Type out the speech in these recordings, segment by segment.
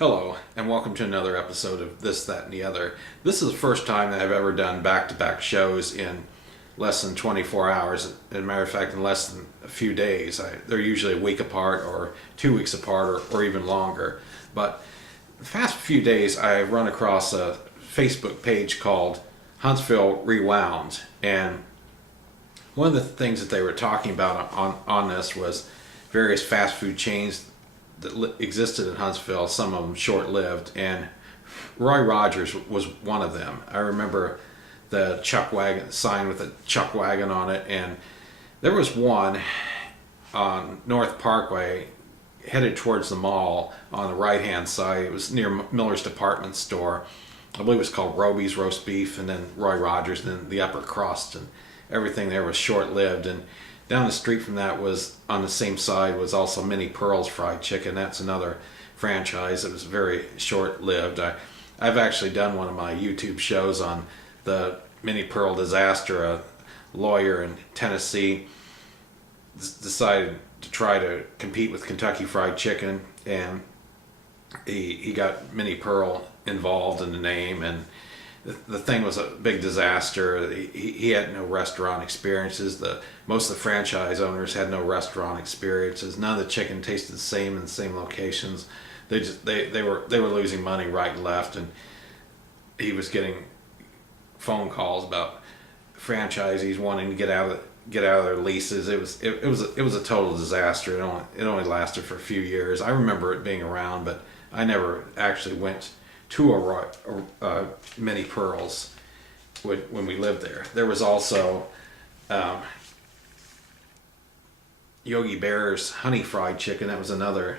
Hello, and welcome to another episode of This, That, and the Other. This is the first time that I've ever done back-to-back shows in less than 24 hours. As a matter of fact, in less than a few days. They're usually a week apart or 2 weeks apart or even longer. But the past few days, I've run across a Facebook page called Huntsville Rewound. And one of the things that they were talking about on this was various fast food chains that existed in Huntsville, some of them short-lived, and Roy Rogers was one of them. I remember the Chuck Wagon sign with a Chuck Wagon on it, and there was one on North Parkway headed towards the mall on the right-hand side. It was near Miller's Department Store. I believe it was called Roby's Roast Beef, and then Roy Rogers, and then the upper crust, and everything there was short-lived. And down the street from that was, on the same side, was also Minnie Pearl's Fried Chicken. That's another franchise that was very short-lived. I've actually done one of my YouTube shows on the Minnie Pearl disaster. A lawyer in Tennessee decided to try to compete with Kentucky Fried Chicken, and he got Minnie Pearl involved in the name, and the thing was a big disaster. He had no restaurant experiences. Most of the franchise owners had no restaurant experiences. None of the chicken tasted the same in the same locations. They were losing money right and left, and he was getting phone calls about franchisees wanting to get out of their leases. It was a total disaster. It only lasted for a few years. I remember it being around, but I never actually went to a Minnie Pearl's when we lived there. There was also Yogi Bear's Honey Fried Chicken. That was another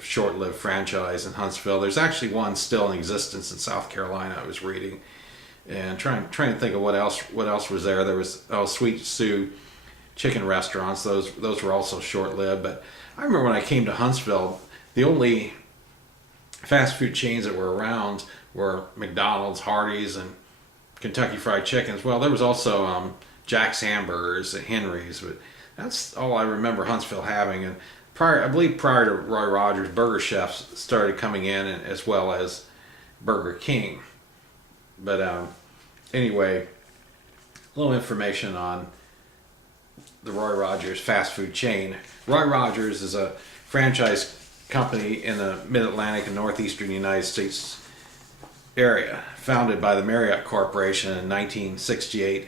short-lived franchise in Huntsville. There's actually one still in existence in South Carolina, I was reading, and trying to think of what else was there. There was Sweet Sue chicken restaurants. Those were also short-lived. But I remember when I came to Huntsville, the only fast food chains that were around were McDonald's, Hardee's, and Kentucky Fried Chickens. Well, there was also Jack's Hamburgers and Henry's, but that's all I remember Huntsville having. And I believe prior to Roy Rogers, Burger Chefs started coming in, and as well as Burger King. But anyway, a little information on the Roy Rogers fast food chain. Roy Rogers is a franchise company in the mid-Atlantic and northeastern United States area, founded by the Marriott Corporation in 1968,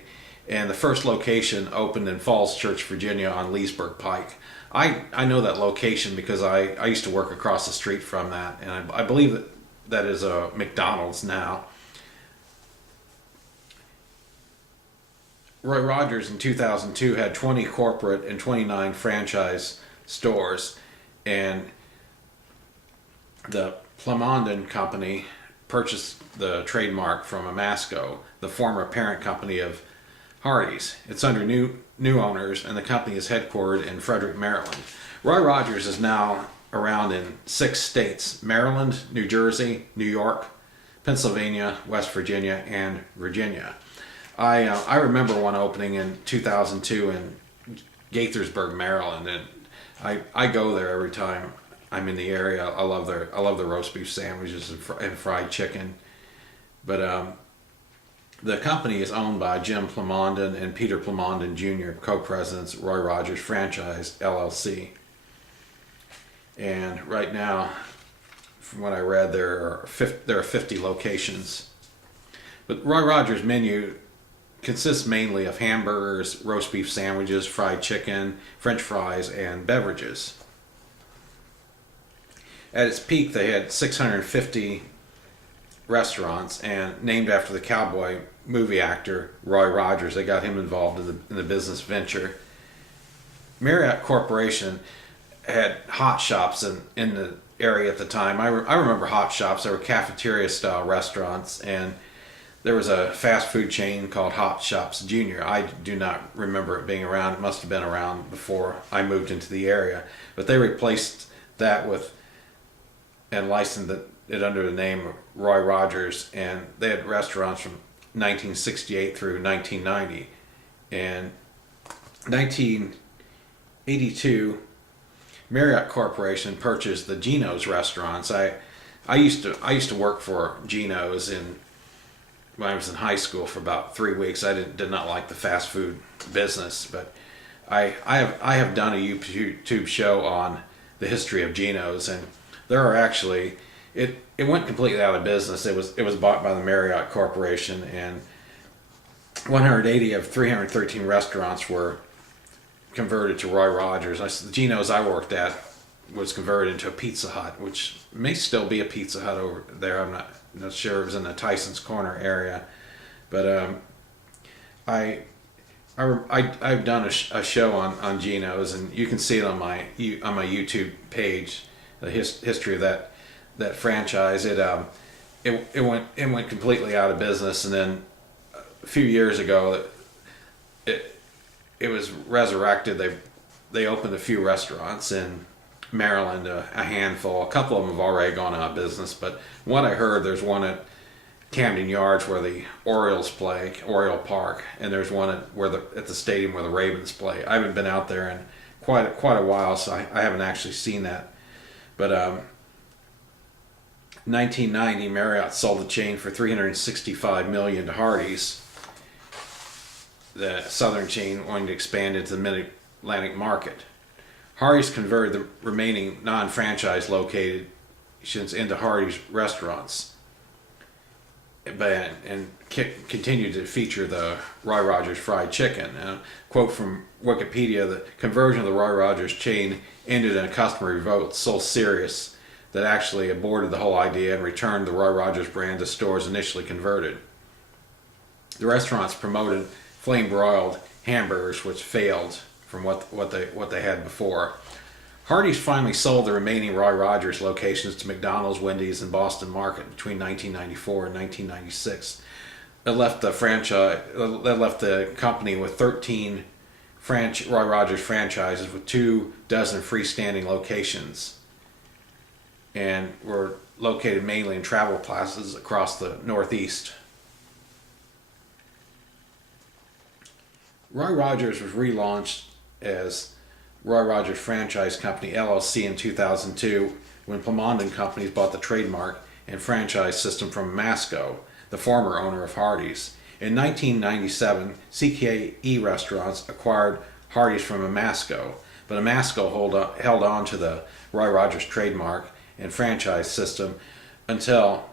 and the first location opened in Falls Church, Virginia on Leesburg Pike. I know that location because I used to work across the street from that, and I believe that is a McDonald's now. Roy Rogers in 2002 had 20 corporate and 29 franchise stores, and the Plomondon Company purchased the trademark from Amasco, the former parent company of Hardee's. It's under new owners, and the company is headquartered in Frederick, Maryland. Roy Rogers is now around in 6 states: Maryland, New Jersey, New York, Pennsylvania, West Virginia, and Virginia. I remember one opening in 2002 in Gaithersburg, Maryland, and I go there every time I'm in the area. I love the roast beef sandwiches and fried chicken. But the company is owned by Jim Plomondon and Peter Plomondon Jr., co-presidents, Roy Rogers Franchise LLC. And right now, from what I read, there are 50 locations. But Roy Rogers' menu consists mainly of hamburgers, roast beef sandwiches, fried chicken, French fries, and beverages. At its peak, they had 650 restaurants, and named after the cowboy movie actor Roy Rogers. They got him involved in the business venture. Marriott Corporation had hot shops in the area at the time. I remember hot shops. There were cafeteria-style restaurants, and there was a fast food chain called Hot Shops Junior. I do not remember it being around. It must have been around before I moved into the area. But they replaced that with and licensed it under the name of Roy Rogers, and they had restaurants from 1968 through 1990. And 1982, Marriott Corporation purchased the Geno's restaurants. I used to work for Geno's when I was in high school for about 3 weeks. I did not like the fast food business, but I have done a YouTube show on the history of Geno's, and there are actually it went completely out of business. It was bought by the Marriott Corporation, and 180 of 313 restaurants were converted to Roy Rogers. The Geno's I worked at was converted into a Pizza Hut, which may still be a Pizza Hut over there. I'm not sure. It was in the Tyson's Corner area, but I've done a show on Geno's, and you can see it on my YouTube page. The history of that franchise. It went completely out of business, and then a few years ago, it was resurrected. They opened a few restaurants in Maryland, a handful. A couple of them have already gone out of business, but what I heard, there's one at Camden Yards where the Orioles play, Oriole Park, and there's one at the stadium where the Ravens play. I haven't been out there in quite a while, so I haven't actually seen that. But 1990, Marriott sold the chain for $365 million to Hardee's. The Southern chain wanted to expand into the Mid-Atlantic market. Hardee's converted the remaining non-franchise locations into Hardee's restaurants, and continued to feature the Roy Rogers fried chicken. Quote from Wikipedia: the conversion of the Roy Rogers chain ended in a customer revolt so serious that actually aborted the whole idea and returned the Roy Rogers brand to stores initially converted. The restaurants promoted flame-broiled hamburgers, which failed from what they had before. Hardee's finally sold the remaining Roy Rogers locations to McDonald's, Wendy's, and Boston Market between 1994 and 1996. That left the company with 13 Roy Rogers franchises with 24 freestanding locations, and were located mainly in travel plazas across the Northeast. Roy Rogers was relaunched as Roy Rogers Franchise Company LLC in 2002 when Plomond & Companies bought the trademark and franchise system from Masco, the former owner of Hardee's. In 1997, CKE Restaurants acquired Hardee's from Masco, but Masco held on to the Roy Rogers trademark and franchise system until,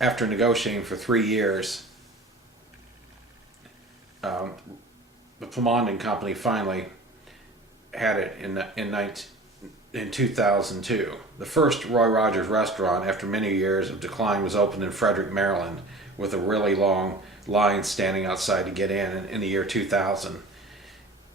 after negotiating for 3 years, the Plomond & Company finally had it in 2002. The first Roy Rogers restaurant, after many years of decline, was opened in Frederick, Maryland, with a really long line standing outside to get in the year 2000.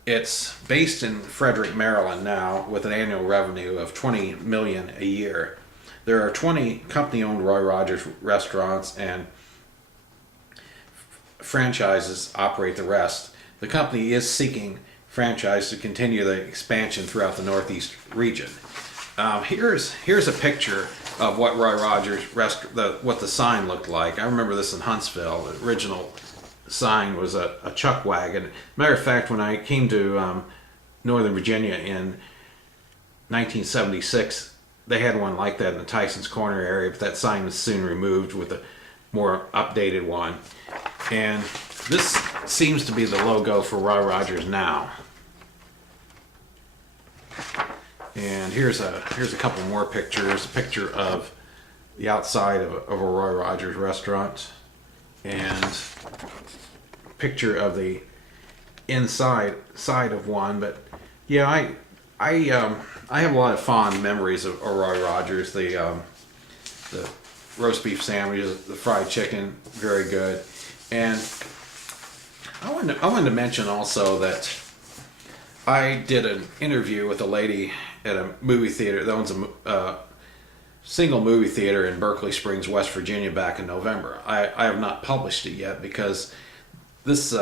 It's based in Frederick, Maryland now, with an annual revenue of $20 million a year. There are 20 company-owned Roy Rogers restaurants, and franchises operate the rest. The company is seeking franchise to continue the expansion throughout the Northeast region. Here's a picture of what Roy Rogers what the sign looked like. I remember this in Huntsville. The original sign was a chuck wagon. Matter of fact, when I came to Northern Virginia in 1976, they had one like that in the Tyson's Corner area, but that sign was soon removed with a more updated one. And this seems to be the logo for Roy Rogers now. And here's a couple more pictures. A picture of the outside of a Roy Rogers restaurant, and a picture of the inside of one. But yeah, I have a lot of fond memories of Roy Rogers. The roast beef sandwiches, the fried chicken, very good. And I wanted to mention also that I did an interview with a lady at a movie theater that owns a single movie theater in Berkeley Springs, West Virginia, back in November. I have not published it yet because this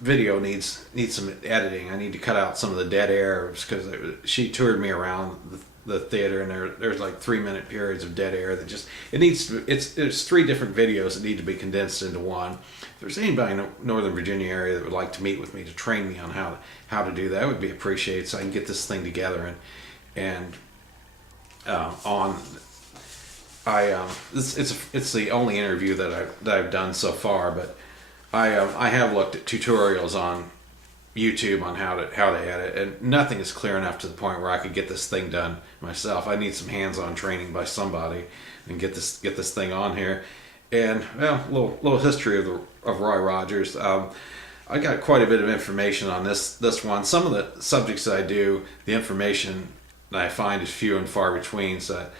video needs some editing. I need to cut out some of the dead air because she toured me around the theater, and there's like 3-minute periods of dead air that just it's 3 different videos that need to be condensed into one. If there's anybody in the Northern Virginia area that would like to meet with me to train me on how to do that, it would be appreciated, so I can get this thing together and on it's the only interview that I've done so far, but I have looked at tutorials on YouTube on how to edit, and nothing is clear enough to the point where I could get this thing done myself. I need some hands-on training by somebody and get this thing on here. And well, little history of Roy Rogers. I got quite a bit of information on this one. Some of the subjects that I do, the information that I find is few and far between. So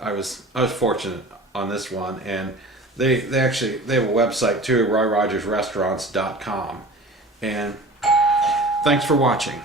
I was fortunate on this one, and they have a website too, RoyRogersRestaurants.com. And thanks for watching.